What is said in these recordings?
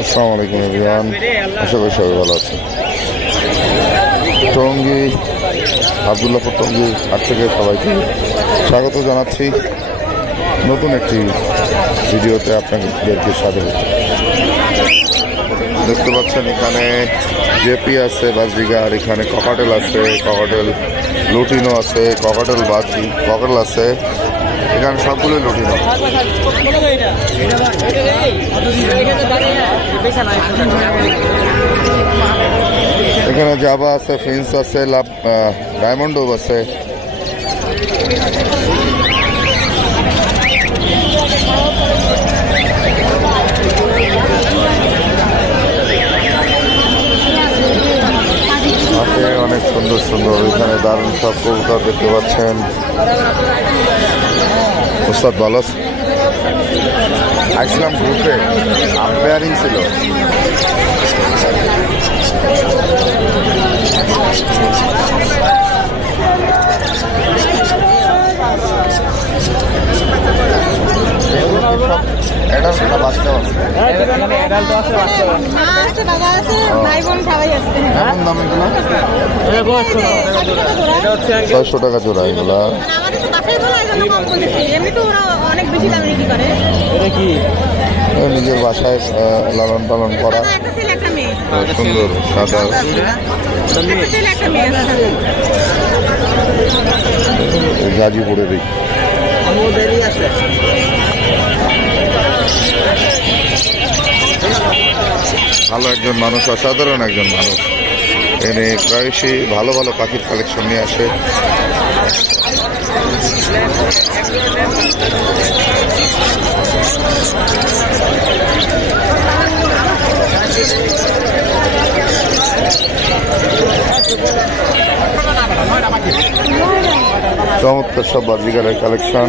আসসালামু আলাইকুম এভরিওয়ান। আশা করি সবাই ভালো আছে টঙ্গি, আবদুল্লাপুর টঙ্গি হাট থেকে সবাইকে স্বাগত জানাচ্ছি। নতুন একটি ভিডিওতে আপনাদেরকে স্বাগত। দেখতে পাচ্ছেন এখানে জেপি আছে বাজরিগার এখানে ককাটেল আছে, ককাটেল লুটিনো আছে, ককাটেল বাজি, ককাটেল আছে। এখানে সবগুলোই লুটিনো এখানে জাবা আছে ফিন্স আছে, লাভ ডায়মন্ড আছে। অনেক সুন্দর সুন্দর, এখানে দারুণ সব কবুতর দেখতে পাচ্ছেন। ওস্তাদ ভালো? আসলাম গ্রুপে আম্পায়ারিং ছিল। এটা সেটা বাচ্চা আছে মা আছে বাবা আছে ভাই বোন সবাই আছে কেমন দাম এগুলো? ছয়শো টাকা জোড়া এগুলা। আমাদের তো বাসায় বলা এই জন্য কম বলেছি এমনি তো ওরা অনেক বেশি দামে বিক্রি করে এ নিজের বাসায় লালন পালন করা। সুন্দর সাদা। গাজীপুরেরই ভালো একজন মানুষ অসাধারণ একজন মানুষ। এনে প্রায়শই ভালো ভালো পাখির কালেকশন নিয়ে আসে। চমৎকার সব বাজিগারের কালেকশন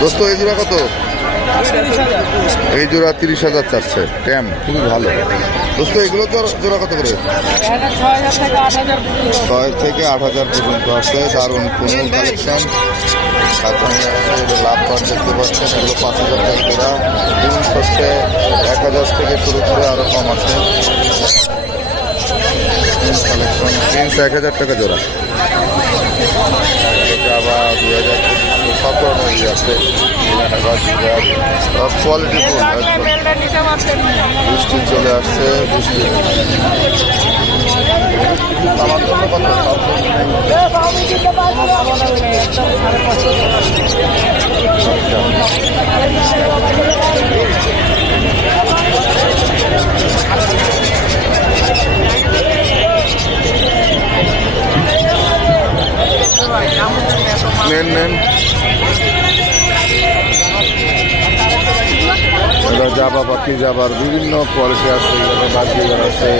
দোস্ত, এই জোড়া কত? এই জোড়া তিরিশ হাজার চাচ্ছে। ট্যাম খুবই ভালো। দোস্ত, এগুলো জোড়া কত করে? ছয় থেকে আট হাজার পর্যন্ত আছে। দারুণ কোমল কালেকশন লাভ পান দেখতে পাচ্ছেন, এগুলো পাঁচ হাজার টাকা জোড়া। এক হাজার থেকে শুরু করে আরও কম আছে। জিন্স এক হাজার টাকা জোড়া। আবার দুই হাজার সব ধরনের ইয়ে আছে। কোয়ালিটি ফুল বৃষ্টি চলে আসছে, বৃষ্টি। আমার কত নেন নেন। এবার জাবা পাখি যাবার বিভিন্ন কোয়ালিটি আছে, এখানে বাজিগার আছে,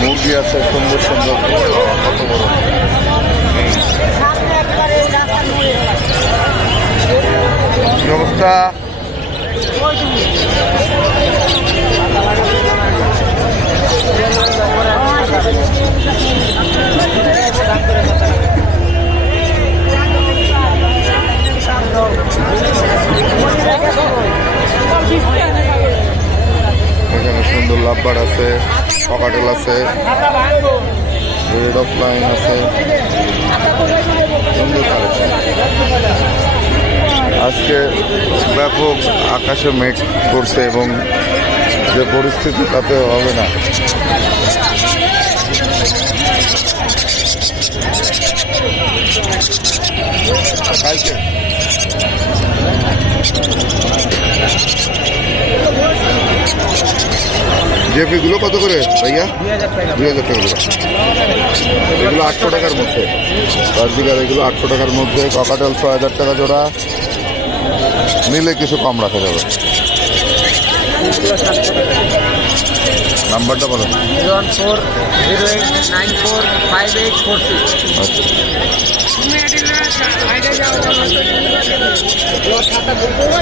মুরগি আছে, সুন্দর সুন্দর। কত বড় অবস্থা? সুন্দর আছে পকাটেল আছে, রেড অফ লাইন আছে আজকে ব্যাপক আকাশে মেঘ করছে এবং যে পরিস্থিতি তাতে হবে না। কালকে জেপি গুলো কত করে ভাইয়া? দুই হাজার টাকা। এগুলো আটশো টাকার মধ্যে। বিঘার এগুলো আটশো টাকার মধ্যে। ককাটেল ছ হাজার টাকা জোড়া। নিলে কিছু কম রাখা যাবে। নাম্বারটা বলো। জিরো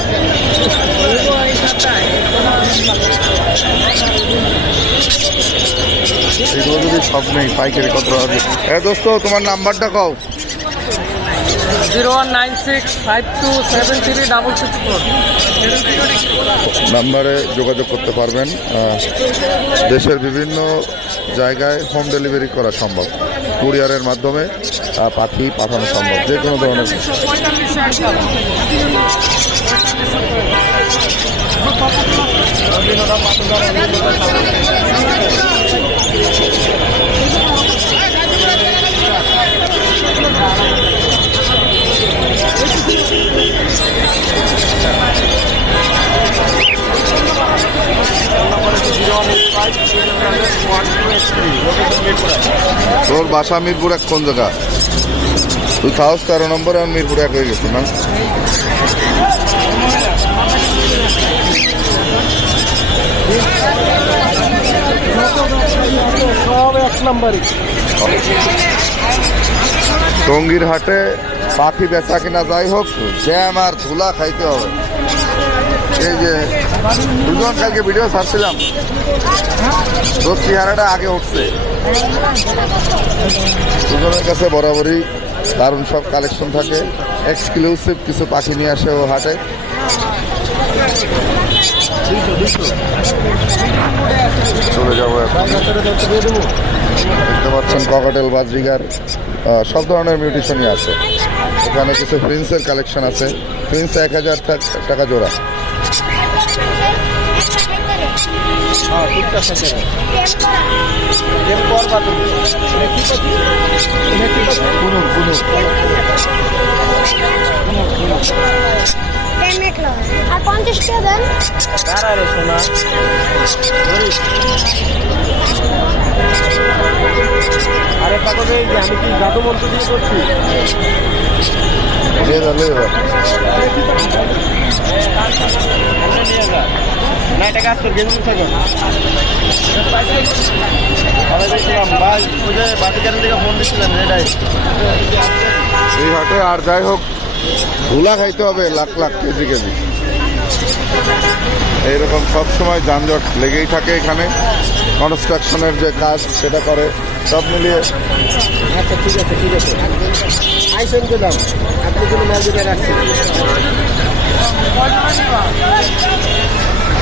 সব নেই পাইকারি কত দিয়ে? এ দোস্ত তোমার নাম্বারটা কও। Zero one nine six five two seven three double six four. নাম্বারে যোগাযোগ করতে পারবেন। দেশের বিভিন্ন জায়গায় হোম ডেলিভারি করা সম্ভব। কুরিয়ারের মাধ্যমে পাখি পাঠানো সম্ভব যে কোনো ধরনের তোর বাসা মিরপুর এক কোন জায়গা? তুই থাউস তেরো নম্বরে আমি মিরপুর এক হয়ে গেছি না? টঙ্গির হাটে পাখি বেচা কিনা যাই হোক জ্যাম আর ধুলা খাইতে হবে। এই যে দুজন কালকে ভিডিও ছাড়ছিলাম। তোর চেহারাটা আগে উঠছে। দুজনের কাছে বরাবরই দারুণ সব কালেকশন থাকে। এক্সক্লুসিভ কিছু পাখি নিয়ে আসে ও হাটে। চলে যাব দেখতে পাচ্ছেন ককাটেল বাজরিগার সব ধরনের মিউটিশনই আছে। এখানে কিছু প্রিন্সের কালেকশন আছে। প্রিন্স এক হাজার টাকা জোড়া। পঞ্চাশ টাকা দেন দাঁড়ায় সোনা আরে পাগল আমি কি জাদু মন্ত্র দিয়ে করছি না এটা কাজ কর। গেঞ্জি থাকো ভালো ওই যে বাটিকারের দিকে ফোন দিচ্ছিলাম এটাই। এই হাটে আর যাই হোক ধুলা খাইতে হবে লাখ লাখ কেজি কেজি। এইরকম সব সময় যানজট লেগেই থাকে এখানে। কনস্ট্রাকশনের যে কাজ সেটা করে সব মিলিয়ে। আচ্ছা ঠিক আছে ঠিক আছে। আইসেন গেলাম আপনি কোনো মাল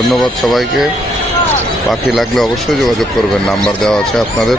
ধন্যবাদ সবাইকে। পাখি লাগলে অবশ্যই যোগাযোগ করবেন নাম্বার দেওয়া আছে আপনাদের।